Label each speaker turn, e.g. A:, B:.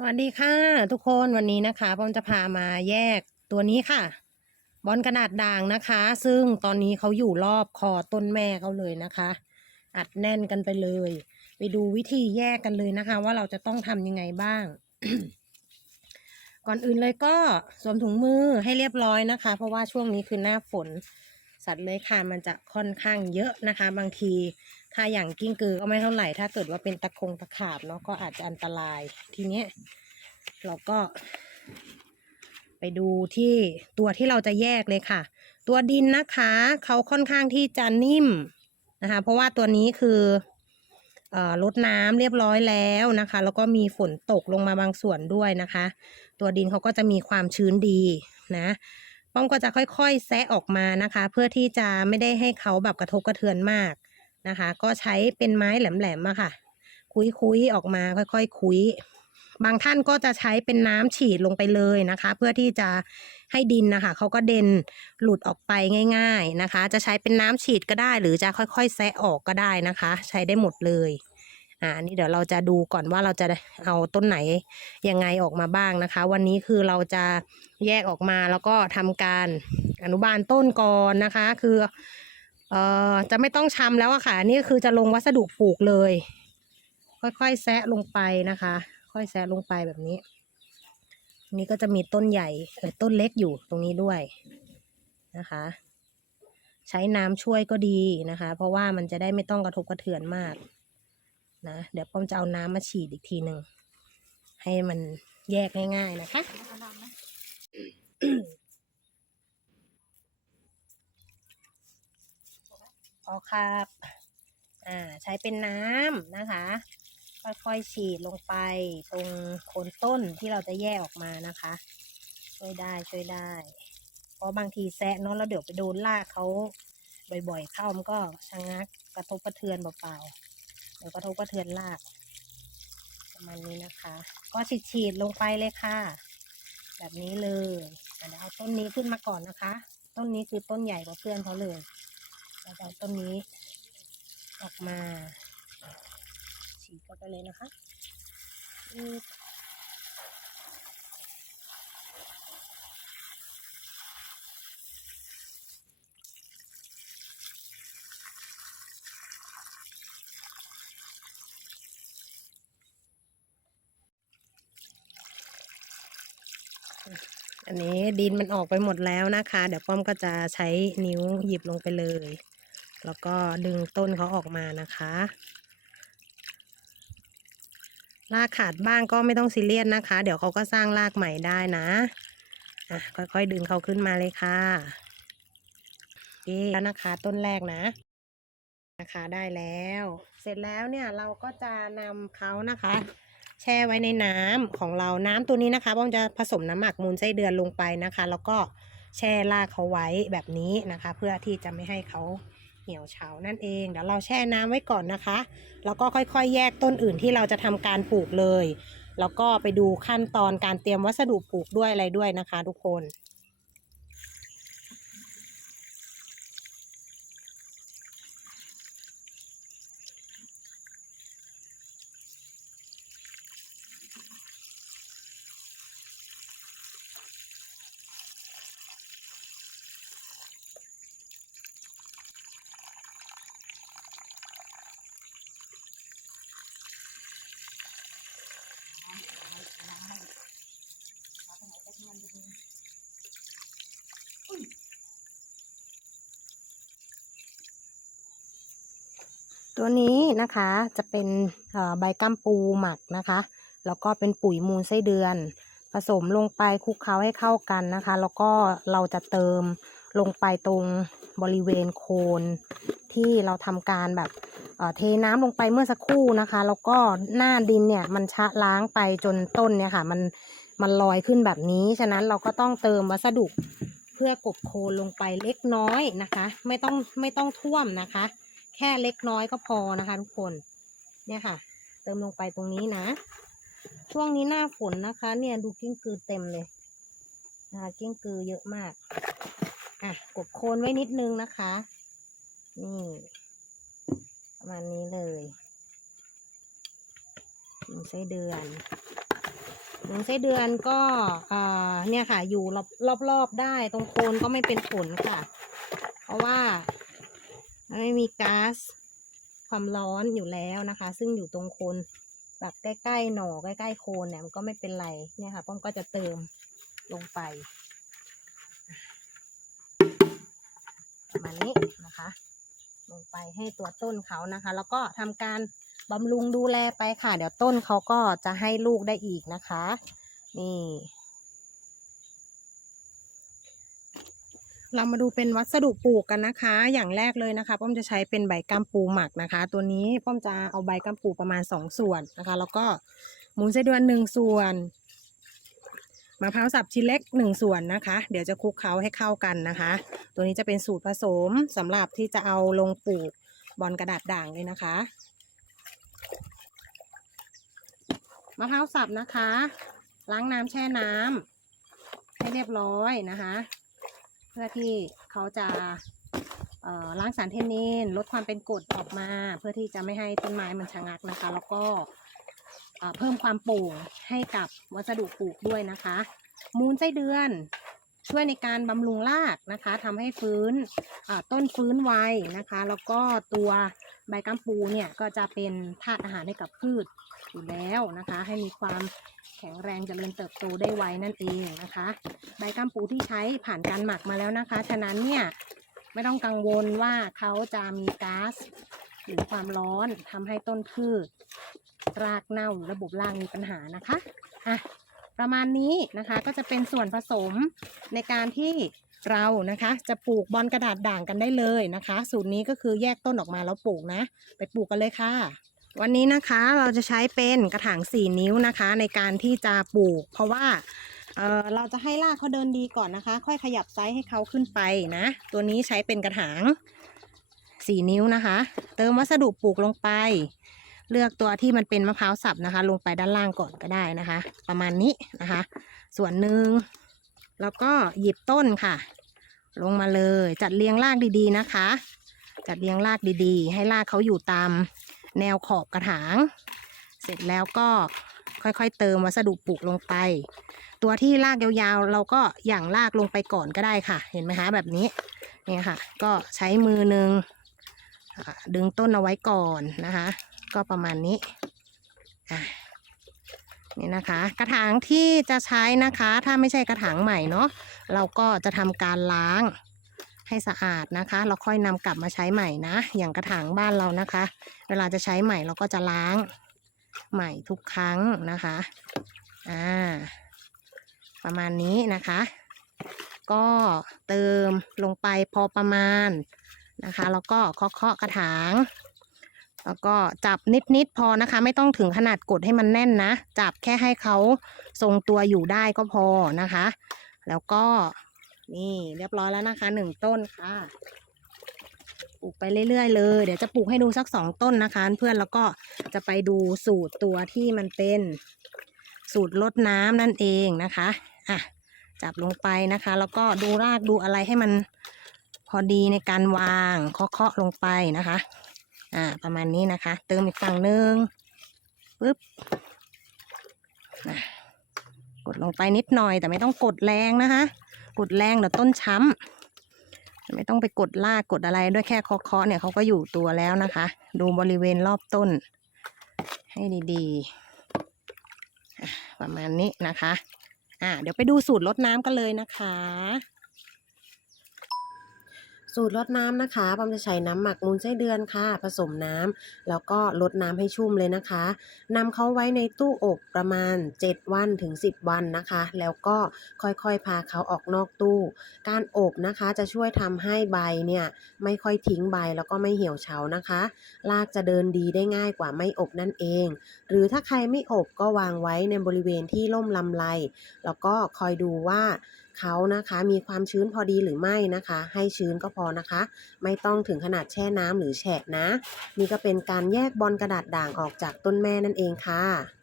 A: สวัสดีค่ะ ทุกคนวันนี้นะคะป้อมจะพามาแยกตัวนี้ค่ะ บอลขนาดด่างนะคะ ซึ่งตอนนี้เขาอยู่รอบคอต้นแม่เขาเลยนะคะ อัดแน่นกันไปเลย ไปดูวิธีแยกกันเลยนะคะ ว่าเราจะต้องทำยังไงบ้าง ก่อนอื่นเลยก็สวมถุงมือให้เรียบร้อยนะคะ เพราะว่าช่วงนี้คือหน้าฝน สัตว์เลื้อยคลานมันจะค่อนข้างเยอะนะคะ บางที ถ้าอย่างกิ้งกือก็ไม่เท่าไหร่ ถ้าเกิดว่าเป็นตะคงตะขาบเนาะก็อาจจะอันตรายทีเนี้ยเราก็ ไปดูที่ตัวที่เราจะแยกเลยค่ะ ตัวดินนะคะเขาค่อนข้างที่จะนิ่มนะคะ เพราะว่าตัวนี้คือเอ่อลดน้ำเรียบร้อยแล้วนะคะ แล้วก็มีฝนตกลงมาบางส่วนด้วยนะคะ ตัวดินเขาก็จะมีความชื้นดีนะป้อมก็จะค่อยๆ แซะออกมานะคะ เพื่อที่จะไม่ได้ให้เขาแบบกระทบกระเทือนมาก นะคะ ก็ใช้เป็นไม้แหลมๆอะค่ะ คุยๆออกมาค่อยๆคุย บางท่านก็จะใช้เป็นน้ำฉีดลงไปเลยนะคะ เพื่อที่จะให้ดินนะคะเขาก็เด่นหลุดออกไปง่าย ๆนะคะ จะใช้เป็นน้ำฉีดก็ได้ หรือจะค่อยๆแซะออกก็ได้นะคะ ใช้ได้หมดเลยอ่านนี่เดี๋ยวเราจะดูก่อนว่าเราจะเอาต้นไหนยังไงออกมาบ้างนะคะ วันนี้คือเราจะแยกออกมาแล้วก็ทำการอนุบาลต้นก่อนนะคะ คือ เอ่อจะไม่ต้องชำแล้วอะค่ะนนี่คือจะลงวัสดุปลูกเลย ค่อยๆแซะลงไปนะคะ ค่อยแซะลงไปแบบนี้ นี่ก็จะมีต้นใหญ่เออต้นเล็กอยู่ตรงนี้ด้วยนะคะ ใช้น้ำช่วยก็ดีนะคะ เพราะว่ามันจะได้ไม่ต้องกระทบกระเทือนมากนะเดี๋ยวป้อมจะเอาน้ำมาฉีดอีกทีหนึ่งให้มันแยกง่าย ๆ นะคะ พอครับอ่าใช้เป็นน้ำนะคะ ค่อยๆฉีดลงไปตรงโคนต้นที่เราจะแยกออกมานะคะ ช่วยได้ช่วยได้ เพราะบางทีแซะเนาะแล้วเดี๋ยวไปโดนลากเขาบ่อยๆ เข้ามันก็ชะงักกระทบกระเทือนเปล่าๆเดี๋ยวกระทบกระเทือนลากประมาณนี้นะคะ ก็ฉีดๆลงไปเลยค่ะ แบบนี้เลยเดี๋ยวเอาต้นนี้ขึ้นมาก่อนนะคะ ต้นนี้คือต้นใหญ่กว่าเพื่อนเขาเลย เราจะเอาต้นนี้ออกมาฉีดเข้าไปเลยนะคะอันนี้ดินมันออกไปหมดแล้วนะคะ เดี๋ยวป้อมก็จะใช้นิ้วหยิบลงไปเลย แล้วก็ดึงต้นเขาออกมานะคะรากขาดบ้างก็ไม่ต้องซีเรียสนะคะ เดี๋ยวเขาก็สร้างรากใหม่ได้นะอะค่อยๆดึงเขาขึ้นมาเลยค่ะโอเคแล้วนะคะต้นแรกนะนะคะได้แล้ว เสร็จแล้วเนี่ยเราก็จะนำเขานะคะ แช่ไว้ในน้ำของเราน้ำตัวนี้นะคะป้อมจะผสมน้ำหมักมูลไส้เดือนลงไปนะคะ แล้วก็แช่รากเขาไว้แบบนี้นะคะ เพื่อที่จะไม่ให้เขา หี่ยวเฉานั่นเองเดี๋ยวเราแช่น้ำไว้ก่อนนะคะ แล้วก็ค่อยๆ แยกต้นอื่นที่เราจะทำการปลูกเลย แล้วก็ไปดูขั้นตอนการเตรียมวัสดุปลูกด้วยอะไรด้วยนะคะ ทุกคน ตัวนี้นะคะจะเป็นใบกัมปูหมักนะคะ แล้วก็เป็นปุ๋ยมูลไส้เดือน ผสมลงไปคลุกเคล้าให้เข้ากันนะคะ แล้วก็เราจะเติมลงไปตรงบริเวณโคนที่เราทำการแบบเเทน้ำลงไปเมื่อสักครู่นะคะ แล้วก็หน้าดินเนี่ยมันชะล้างไปจนต้นเนี่ยค่ะ มันมันลอยขึ้นแบบนี้ ฉะนั้นเราก็ต้องเติมวัสดุเพื่อกบโคนลงไปเล็กน้อยนะคะ ไม่ต้องไม่ต้องท่วมนะคะ แค่เล็กน้อยก็พอนะคะ ทุกคน เนี่ยค่ะ เติมลงไปตรงนี้นะ ช่วงนี้หน้าฝนนะคะ เนี่ยดูกิ้งกือเต็มเลยนะคะกิ้งกือเยอะมาก อะกบโคนไว้นิดนึงนะคะ นี่ประมาณนี้เลยมีไส้เดือนหนูไส้เดือนก็เอ่อเนี่ยค่ะ อยู่รอบรอบๆได้ ตรงโคนก็ไม่เป็นผลค่ะ เพราะว่า ไม่มีก๊าซความร้อนอยู่แล้วนะคะ ซึ่งอยู่ตรงโคนแบบใกล้ๆหน่อใกล้ๆโคนเนี่ยมันก็ไม่เป็นไรเนี่ยค่ะป้อมก็จะเติมลงไปประมาณนี้นะคะ ลงไปให้ตัวต้นเขานะคะ แล้วก็ทำการบำรุงดูแลไปค่ะ เดี๋ยวต้นเขาก็จะให้ลูกได้อีกนะคะ นี่ เรามาดูเป็นวัสดุปลูกกันนะคะ อย่างแรกเลยนะคะป้อมจะใช้เป็นใบกัมปูหมักนะคะ ตัวนี้ป้อมจะเอาใบกัมปูประมาณสองส่วนนะคะ แล้วก็หมูไส้เดือนหนึ่งส่วนมะพร้าวสับชิ้นเล็กหนึ่งส่วนนะคะ เดี๋ยวจะคลุกเคล้าให้เข้ากันนะคะ ตัวนี้จะเป็นสูตรผสมสำหรับที่จะเอาลงปลูกบอลกระดาษด่างเลยนะคะมะพร้าวสับนะคะ ล้างน้ำแช่น้ำให้เรียบร้อยนะคะ พื่อที่เขาจะล้างสารเทนนินลดความเป็นกรดออกมา เพื่อที่จะไม่ให้ต้นไม้มันชะงักนะคะ แล้วก็เพิ่มความโปร่งให้กับวัสดุปลูกด้วยนะคะ มูลไส้เดือนช่วยในการบำรุงรากนะคะทำให้ฟื้นต้นฟื้นไวนะคะ แล้วก็ตัวใบกัมปูเนี่ยก็จะเป็นธาตุอาหารให้กับพืชอยู่แล้วนะคะ ให้มีความ แข็งแรงจเจริญเติบโตได้ไวนั่นเองนะคะ ใบกัมปูที่ใช้ผ่านการหมักมาแล้วนะคะ ฉะนั้นเนี่ยไม่ต้องกังวลว่าเขาจะมีก๊าซหรือความร้อนทำให้ต้นพืชรากเน่าหรือระบบรากมีปัญหานะคะอะประมาณนี้นะคะก็จะเป็นส่วนผสมในการที่เรานะคะจะปลูกบอลกระดาษด่างกันได้เลยนะคะ สูตรนี้ก็คือแยกต้นออกมาแล้วปลูกนะ ไปปลูกกันเลยค่ะ วันนี้นะคะเราจะใช้เป็นกระถาง 4 นิ้วนะคะ ในการที่จะปลูก เพราะว่าเเราจะให้รากเขาเดินดีก่อนนะคะ ค่อยขยับไซส์ให้เขาขึ้นไปนะ ตัวนี้ใช้เป็นกระถางสี่นิ้วนะคะ เติมวัสดุปลูกลงไป เลือกตัวที่มันเป็นมะพร้าวสับนะคะ ลงไปด้านล่างก่อนก็ได้นะคะ ประมาณนี้นะคะ ส่วนหนึ่งแล้วก็หยิบต้นค่ะ ลงมาเลยจัดเรียงรากดีๆนะคะ จัดเรียงรากดีๆ ให้รากเขาอยู่ตาม แนวขอบกระถาง เสร็จแล้วก็ค่อยๆ เติมวัสดุปลูกลงไป ตัวที่ลากยาวๆ เราก็หย่างลากลงไปก่อนก็ได้ค่ะ เห็นไหมคะแบบนี้เนี่ยค่ะ ก็ใช้มือหนึ่งดึงต้นเอาไว้ก่อนนะคะ ก็ประมาณนี้อะนี่นะคะ กระถางที่จะใช้นะคะ ถ้าไม่ใช่กระถางใหม่เนาะเราก็จะทำการล้าง ให้สะอาดนะคะ เราค่อยนำกลับมาใช้ใหม่นะ อย่างกระถางบ้านเรานะคะ เวลาจะใช้ใหม่เราก็จะล้างใหม่ทุกครั้งนะคะอ่าประมาณนี้นะคะ ก็เติมลงไปพอประมาณนะคะ แล้วก็เคาะเคาะกระถาง แล้วก็จับนิดๆพอนะคะ ไม่ต้องถึงขนาดกดให้มันแน่นนะ จับแค่ให้เขาทรงตัวอยู่ได้ก็พอนะคะ แล้วก็ นี่เรียบร้อยแล้วนะคะหนึ่งต้นค่ะ ปลูกไปเรื่อยๆเลย เดี๋ยวจะปลูกให้ดูสักสองต้นนะคะเพื่อนแล้วก็จะไปดูสูตรตัวที่มันเป็นสูตรลดน้ำนั่นเองนะคะอะจับลงไปนะคะ แล้วก็ดูรากดูอะไรให้มันพอดีในการวางเคาะๆลงไปนะคะ อ่า ประมาณนี้นะคะ เติมอีกฝั่งหนึ่งปึ๊บอะกดลงไปนิดหน่อยแต่ไม่ต้องกดแรงนะคะ กดแรงเดี๋ยวต้นช้ำไม่ต้องไปกดลากกดอะไรด้วยแค่เคาะเนี่ยเขาก็อยู่ตัวแล้วนะคะ ดูบริเวณรอบต้น ให้ดีๆ ประมาณนี้นะคะ อ่าเดี๋ยวไปดูสูตรลดน้ำกันเลยนะคะ สูตรลดน้ำนะคะปอมจะใช้น้ำหมักมูลไส้เดือนค่ะ ผสมน้ำแล้วก็ลดน้ำให้ชุ่มเลยนะคะนำเขาไว้ในตู้อบประมาณ 7 วันถึง 10 วันนะคะ แล้วก็ค่อยๆ พาเขาออกนอกตู้ การอบนะคะจะช่วยทำให้ใบเนี่ยไม่ค่อยทิ้งใบแล้วก็ไม่เหี่ยวเฉานะคะรากจะเดินดีได้ง่ายกว่าไม่อบนั่นเอง หรือถ้าใครไม่อบก็วางไว้ในบริเวณที่ร่มลำไร แล้วก็คอยดูว่า เขานะคะ มีความชื้นพอดีหรือไม่นะคะ ให้ชื้นก็พอนะคะ ไม่ต้องถึงขนาดแช่น้ำหรือแฉะนะ นี่ก็เป็นการแยกบอลกระดาษด่างออกจากต้นแม่นั่นเองค่ะ